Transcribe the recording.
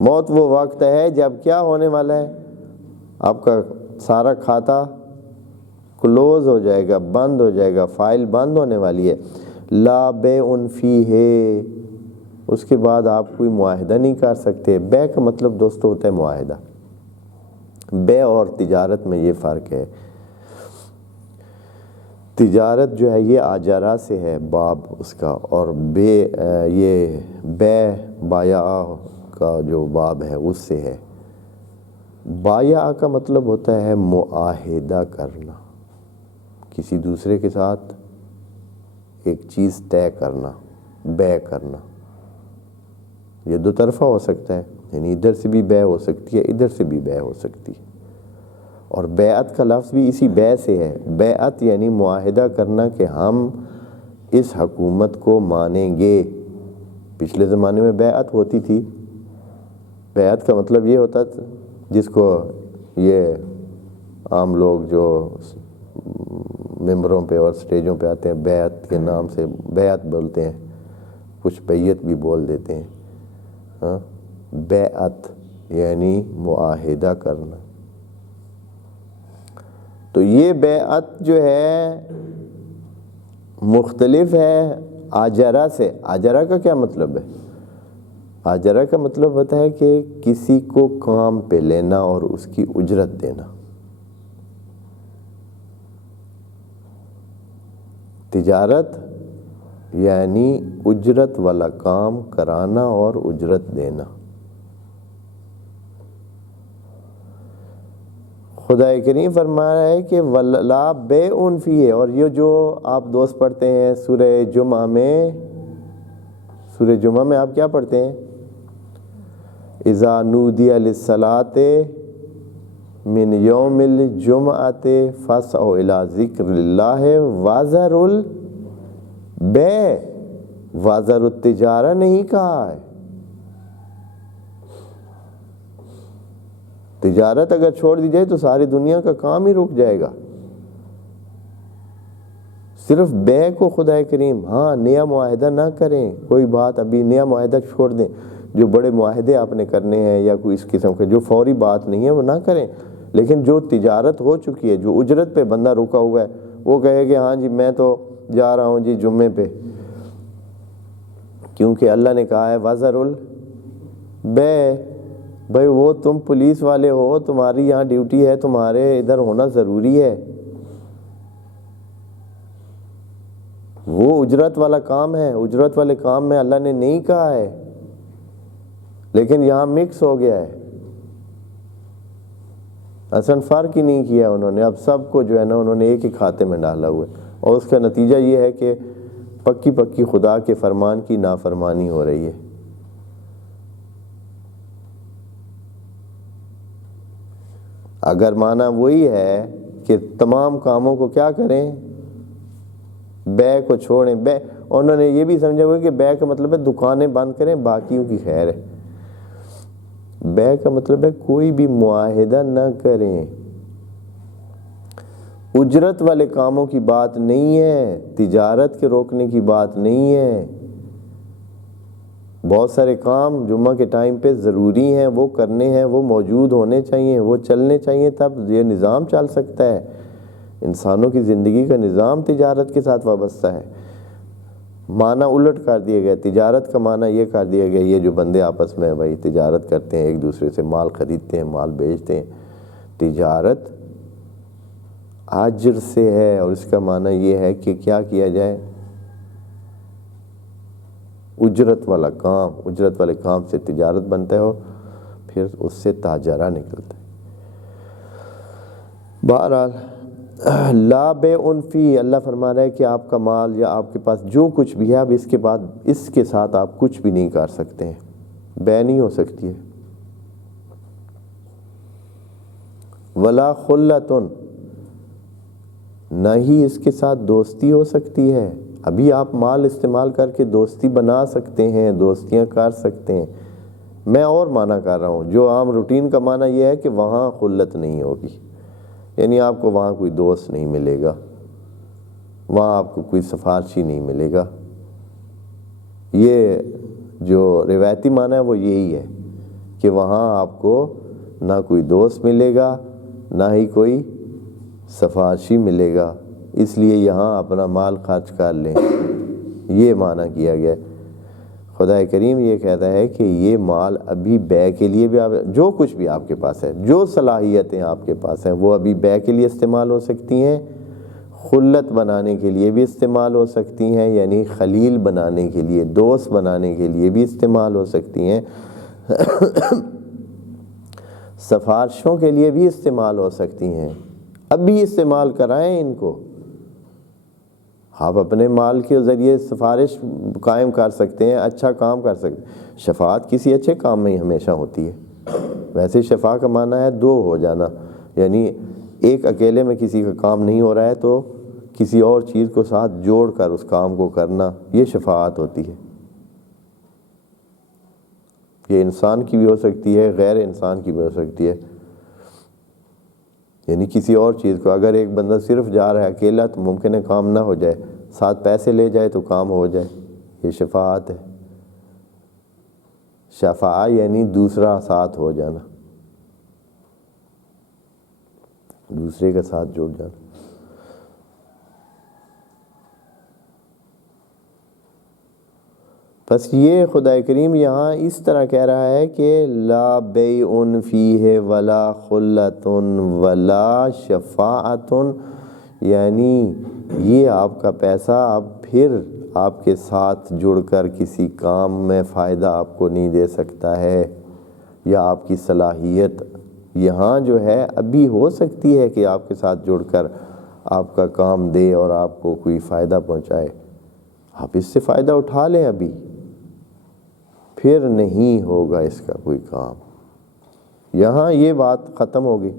موت وہ وقت ہے جب کیا ہونے والا ہے، آپ کا سارا کھاتا کلوز ہو جائے گا، بند ہو جائے گا، فائل بند ہونے والی ہے۔ لا بیع فیہ، اس کے بعد آپ کوئی معاہدہ نہیں کر سکتے۔ بیع کا مطلب دوستو ہوتا ہے معاہدہ۔ بیع اور تجارت میں یہ فرق ہے۔ تجارت جو ہے یہ آجرہ سے ہے باب اس کا، اور یہ بیع بایع کا جو باب ہے اس سے ہے۔ بایع کا مطلب ہوتا ہے معاہدہ کرنا، کسی دوسرے کے ساتھ ایک چیز طے کرنا، بیع کرنا۔ یہ دو طرفہ ہو سکتا ہے، یعنی ادھر سے بھی بیع ہو سکتی ہے، ادھر سے بھی بیع ہو سکتی ہے۔ اور بیعت کا لفظ بھی اسی بیع سے ہے۔ بیعت یعنی معاہدہ کرنا کہ ہم اس حکومت کو مانیں گے۔ پچھلے زمانے میں بیعت ہوتی تھی۔ بیعت کا مطلب یہ ہوتا تھا، جس کو یہ عام لوگ جو ممبروں پہ اور سٹیجوں پہ آتے ہیں بیعت کے نام سے بیعت بولتے ہیں، کچھ بیعت بھی بول دیتے ہیں۔ ہاں، بیعت یعنی معاہدہ کرنا۔ تو یہ بیعت جو ہے مختلف ہے آجرہ سے۔ آجرہ کا کیا مطلب ہے؟ آجرہ کا مطلب ہوتا ہے کہ کسی کو کام پہ لینا اور اس کی اجرت دینا۔ تجارت یعنی اجرت والا کام کرانا اور اجرت دینا۔ خدا کریم فرما رہا ہے کہ وَلَا بَيْعٌ فِيهِ، اور یہ جو آپ دوست پڑھتے ہیں سورہ جمعہ میں آپ کیا پڑھتے ہیں؟ اِذَا نُودِيَ لِلصَّلَاةِ مِنْ يَوْمِ الْجُمْعَةِ فَاسْعَوْا إِلَىٰ ذِكْرِ اللَّهِ وَذَرُوا الْبَيْعَ، وَذَرُوا التِّجَارَةَ نہیں کہا ہے۔ تجارت اگر چھوڑ دی جائے تو ساری دنیا کا کام ہی رک جائے گا۔ صرف بیع کو خدا کریم، ہاں نیا معاہدہ نہ کریں، کوئی بات ابھی نیا معاہدہ چھوڑ دیں، جو بڑے معاہدے آپ نے کرنے ہیں یا کوئی اس قسم کے جو فوری بات نہیں ہے وہ نہ کریں۔ لیکن جو تجارت ہو چکی ہے، جو اجرت پہ بندہ رکا ہوا ہے، وہ کہے کہ ہاں جی میں تو جا رہا ہوں جی جمعے پہ، کیونکہ اللہ نے کہا ہے وَذَرُوا الْبَيْعَ۔ بھائی وہ تم پولیس والے ہو، تمہاری یہاں ڈیوٹی ہے، تمہارے ادھر ہونا ضروری ہے، وہ اجرت والا کام ہے، اجرت والے کام میں اللہ نے نہیں کہا ہے، لیکن یہاں مکس ہو گیا ہے، اصلا فرق ہی نہیں کیا انہوں نے۔ اب سب کو جو ہے نا انہوں نے ایک ہی کھاتے میں ڈالا ہوا ہے، اور اس کا نتیجہ یہ ہے کہ پکی خدا کے فرمان کی نافرمانی ہو رہی ہے۔ اگر معنی وہی ہے کہ تمام کاموں کو کیا کریں، بیع کو چھوڑیں، انہوں نے یہ بھی سمجھا ہوا کہ بیع کا مطلب ہے دکانیں بند کریں باقیوں کی خیر ہے۔ بیع کا مطلب ہے کوئی بھی معاہدہ نہ کریں، اجرت والے کاموں کی بات نہیں ہے، تجارت کے روکنے کی بات نہیں ہے۔ بہت سارے کام جمعہ کے ٹائم پہ ضروری ہیں، وہ کرنے ہیں، وہ موجود ہونے چاہیے، وہ چلنے چاہیے، تب یہ نظام چل سکتا ہے۔ انسانوں کی زندگی کا نظام تجارت کے ساتھ وابستہ ہے۔ معنی الٹ کر دیا گیا، تجارت کا معنی یہ کر دیا گیا یہ جو بندے آپس میں بھائی تجارت کرتے ہیں، ایک دوسرے سے مال خریدتے ہیں، مال بیچتے ہیں، تجارت اجر سے ہے، اور اس کا معنی یہ ہے کہ کیا کیا جائے، اجرت والا کام، اجرت والے کام سے تجارت بنتا ہو، پھر اس سے تاجرہ نکلتا ہے۔ بہرحال لا بیع فیہ، اللہ فرما رہا ہے کہ آپ کا مال یا آپ کے پاس جو کچھ بھی ہے، اب اس کے بعد اس کے ساتھ آپ کچھ بھی نہیں کر سکتے ہیں، بیع نہیں ہو سکتی ہے۔ ولا خلۃ، نہ ہی اس کے ساتھ دوستی ہو سکتی ہے۔ ابھی آپ مال استعمال کر کے دوستی بنا سکتے ہیں، دوستیاں کر سکتے ہیں، میں اور معنی کر رہا ہوں۔ جو عام روٹین کا معنی یہ ہے کہ وہاں خلت نہیں ہوگی، یعنی آپ کو وہاں کوئی دوست نہیں ملے گا، وہاں آپ کو کوئی سفارشی نہیں ملے گا۔ یہ جو روایتی معنی ہے وہ یہی ہے کہ وہاں آپ کو نہ کوئی دوست ملے گا نہ ہی کوئی سفارشی ملے گا، اس لیے یہاں اپنا مال خرچ کر لیں، یہ معنی کیا گیا۔ خدا کریم یہ کہتا ہے کہ یہ مال ابھی بیع کے لیے بھی جو کچھ بھی آپ کے پاس ہے، جو صلاحیتیں آپ کے پاس ہیں وہ ابھی بیع کے لیے استعمال ہو سکتی ہیں، خلت بنانے کے لیے بھی استعمال ہو سکتی ہیں، یعنی خلیل بنانے کے لیے، دوست بنانے کے لیے بھی استعمال ہو سکتی ہیں، سفارشوں کے لیے بھی استعمال ہو سکتی ہیں۔ ابھی استعمال کرائیں ان کو، آپ اپنے مال کے ذریعے سفارش قائم کر سکتے ہیں، اچھا کام کر سکتے ہیں۔ شفاعت کسی اچھے کام میں ہی ہمیشہ ہوتی ہے۔ ویسے شفاع کا معنی ہے دو ہو جانا، یعنی ایک اکیلے میں کسی کا کام نہیں ہو رہا ہے تو کسی اور چیز کو ساتھ جوڑ کر اس کام کو کرنا، یہ شفاعت ہوتی ہے۔ یہ انسان کی بھی ہو سکتی ہے، غیر انسان کی بھی ہو سکتی ہے، یعنی کسی اور چیز کو، اگر ایک بندہ صرف جا رہا ہے اکیلا تو ممکن ہے کام نہ ہو جائے، ساتھ پیسے لے جائے تو کام ہو جائے، یہ شفاعت ہے۔ شفاعت یعنی دوسرا ساتھ ہو جانا، دوسرے کا ساتھ جڑ جانا۔ بس یہ خدا کریم یہاں اس طرح کہہ رہا ہے کہ لا بیع فیہ ولا خلۃ ولا شفاعۃ، یعنی یہ آپ کا پیسہ اب پھر آپ کے ساتھ جڑ کر کسی کام میں فائدہ آپ کو نہیں دے سکتا ہے، یا آپ کی صلاحیت یہاں جو ہے ابھی ہو سکتی ہے کہ آپ کے ساتھ جڑ کر آپ کا کام دے اور آپ کو کوئی فائدہ پہنچائے، آپ اس سے فائدہ اٹھا لیں ابھی، پھر نہیں ہوگا اس کا کوئی کام۔ یہاں یہ بات ختم ہوگی۔